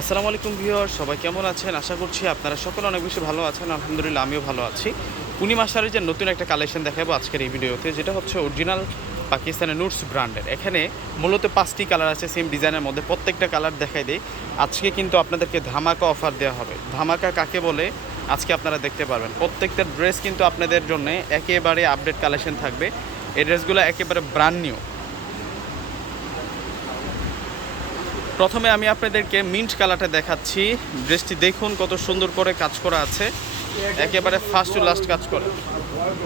আসসালামু আলাইকুম ভিউয়ার সবাই কেমন আছেন? আশা করছি আপনারা সকলে অনেক বেশি ভালো আছেন, আলহামদুলিল্লাহ আমিও ভালো আছি। পূর্ণিমা শাড়ির যে নতুন একটা কালেকশন দেখাবো আজকের এই ভিডিওতে, যেটা হচ্ছে অরিজিনাল পাকিস্তানের নুটস ব্র্যান্ডের। এখানে মূলত পাঁচটি কালার আছে সেম ডিজাইনের মধ্যে প্রত্যেকটা কালার দেখাই দেই। আজকে কিন্তু আপনাদেরকে ধামাকা অফার দেওয়া হবে। ধামাকা কাকে বলে? আজকে আপনারা দেখতে পারবেন। প্রত্যেকটা ড্রেস কিন্তু আপনাদের জন্য একেবারে আপডেট কালেকশন থাকবে। এই ড্রেসগুলো একেবারে ব্র্যান্ড নিউ প্রথমে আমি আপনাদেরকে মিন্ট কালারটা দেখাচ্ছি। ড্রেসটি দেখুন কত সুন্দর করে কাজ করা আছে। একেবারে ফার্স্ট টু লাস্ট কাজ করে।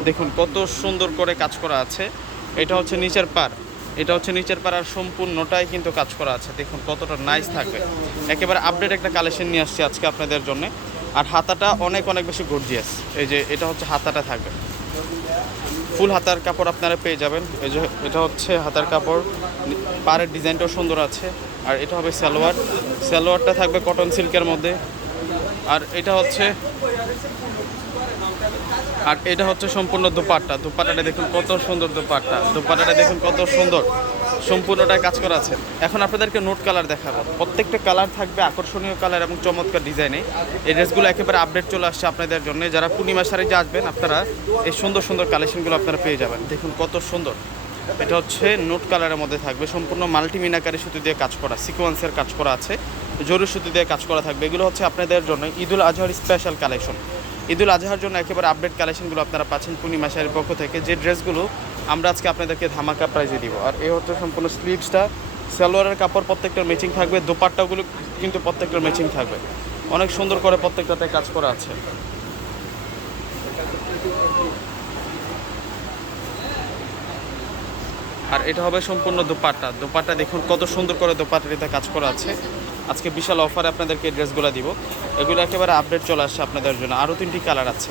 দেখুন কত সুন্দর করে কাজ করা আছে। এটা হচ্ছে নিচের পার এটা হচ্ছে নিচের পার আর সম্পূর্ণটাই কিন্তু কাজ করা আছে। দেখুন কতটা নাইস থাকবে। একেবারে আপডেট একটা কালেকশন নিয়ে আসছি আজকে আপনাদের জন্য। আর হাতাটা অনেক অনেক বেশি গর্জিয়াস এই যে এটা হচ্ছে হাতাটা থাকবে। ফুল হাতার কাপড় আপনারা পেয়ে যাবেন। এই যে, এটা হচ্ছে হাতার কাপড়। পাড়ের ডিজাইনটাও সুন্দর আছে। আর এটা হবে সালোয়ার। সালোয়ারটা থাকবে কটন সিল্কের মধ্যে। আর এটা হচ্ছে আর এটা হচ্ছে সম্পূর্ণ দুপাট্টা। দুপাট্টাটা দেখুন কত সুন্দর দুপাট্টা। দুপাট্টাটা দেখুন কত সুন্দর। সম্পূর্ণটাই কাজ করা আছে। এখন আপনাদেরকে নোট কালার দেখাবো। প্রত্যেকটা কালার থাকবে আকর্ষণীয় কালার এবং চমৎকার ডিজাইনে এই ড্রেসগুলো একেবারে আপডেট চলে আসছে আপনাদের জন্য। যারা পূর্ণিমা শাড়িতে আসবেন, আপনারা এই সুন্দর সুন্দর কালেকশনগুলো আপনারা পেয়ে যাবেন। দেখুন কত সুন্দর। এটা হচ্ছে নোট কালারের মধ্যে থাকবে। সম্পূর্ণ মাল্টি মিনাকারি সুতো দিয়ে কাজ করা, সিকোয়েন্সের কাজ করা আছে, জরুরি সুতি দিয়ে কাজ করা থাকবে। এগুলো হচ্ছে আপনাদের জন্য ঈদুল আজহার স্পেশাল কালেকশন ঈদুল আজহার জন্য একেবারে আপডেট কালেকশনগুলো আপনারা পাচ্ছেন পূর্ণিমা শাড়ির পক্ষ থেকে। যে ড্রেসগুলো আমরা আজকে আপনাদেরকে ধামাকা প্রাইজে দিব। আর এই হচ্ছে সম্পূর্ণ স্লিভসটা সালোয়ারের কাপড় প্রত্যেকটার ম্যাচিং থাকবে, দোপাট্টাগুলো কিন্তু প্রত্যেকটার ম্যাচিং থাকবে। অনেক সুন্দর করে প্রত্যেকটাতে কাজ করা আছে। আর এটা হবে সম্পূর্ণ দোপাট্টা। দোপাট্টা দেখুন, কত সুন্দর করে দোপাট্টাটিতে কাজ করা আছে। আজকে বিশাল অফারে আপনাদেরকে ড্রেসগুলো দিব। এগুলো একেবারে আপডেট চলে আসছে আপনাদের জন্য। আরও তিনটি কালার আছে।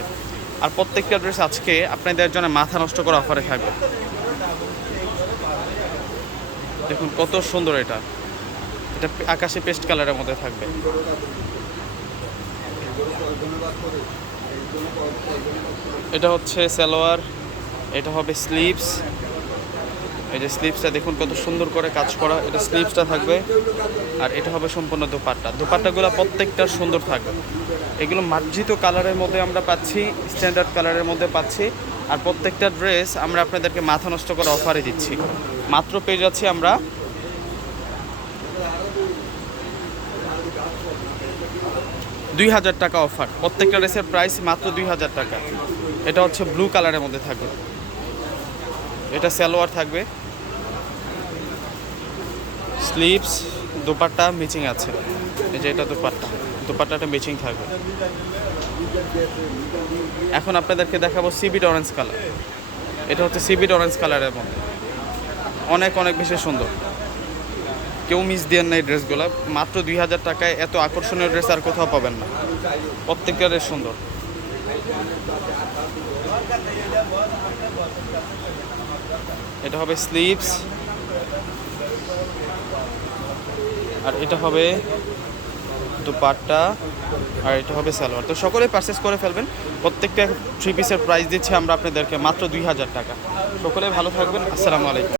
আর প্রত্যেকটা ড্রেস আজকে আপনাদের জন্য মাথা নষ্ট করা অফারে থাকবে। দেখুন, কত সুন্দর এটা। এটা আকাশে পেস্ট কালারের মধ্যে থাকবে। এটা হচ্ছে সালোয়ার, এটা হবে স্লিভস এই যে স্লিভসটা দেখুন, কত সুন্দর করে কাজ করা। এটা স্লিপসটা থাকবে। আর এটা হবে সম্পূর্ণ দোপাট্টা। দোপাট্টাগুলো প্রত্যেকটা সুন্দর থাকবে। এগুলো মার্জিত কালারের মধ্যে আমরা পাচ্ছি, স্ট্যান্ডার্ড কালারের মধ্যে পাচ্ছি। আর প্রত্যেকটা ড্রেস আমরা আপনাদেরকে মাথা নষ্ট করে অফারে দিচ্ছি। মাত্র পেয়ে যাচ্ছি আমরা দুই হাজার টাকা অফার। প্রত্যেকটা ড্রেসের প্রাইস মাত্র দুই হাজার টাকা। এটা হচ্ছে ব্লু কালারের মধ্যে থাকবে। এটা সালোয়ার থাকবে। স্লিভস দুপাট্টা মিচিং আছে। এই যে এটা দুপাট্টা, দুপাট্টাটা মিচিং থাকবে। এখন আপনাদেরকে দেখাবো সিবিড অরেঞ্জ কালার এটা হচ্ছে সিবিড অরেঞ্জ কালারের মধ্যে। অনেক অনেক বেশি সুন্দর। কেউ মিস দেন না এই ড্রেসগুলো। মাত্র দুই হাজার টাকায় এত আকর্ষণীয় ড্রেস আর কোথাও পাবেন না। প্রত্যেকটা ড্রেস সুন্দর। এটা হবে স্লিভস আর এটা হবে দুপাট্টা, আর এটা হবে সালোয়ার। তো সকলে পারচেস করে ফেলবেন। প্রত্যেকটা থ্রি পিসের প্রাইস দিচ্ছে আমরা আপনাদেরকে মাত্র দুই হাজার টাকা। সকলে ভালো থাকবেন। আসসালামু আলাইকুম।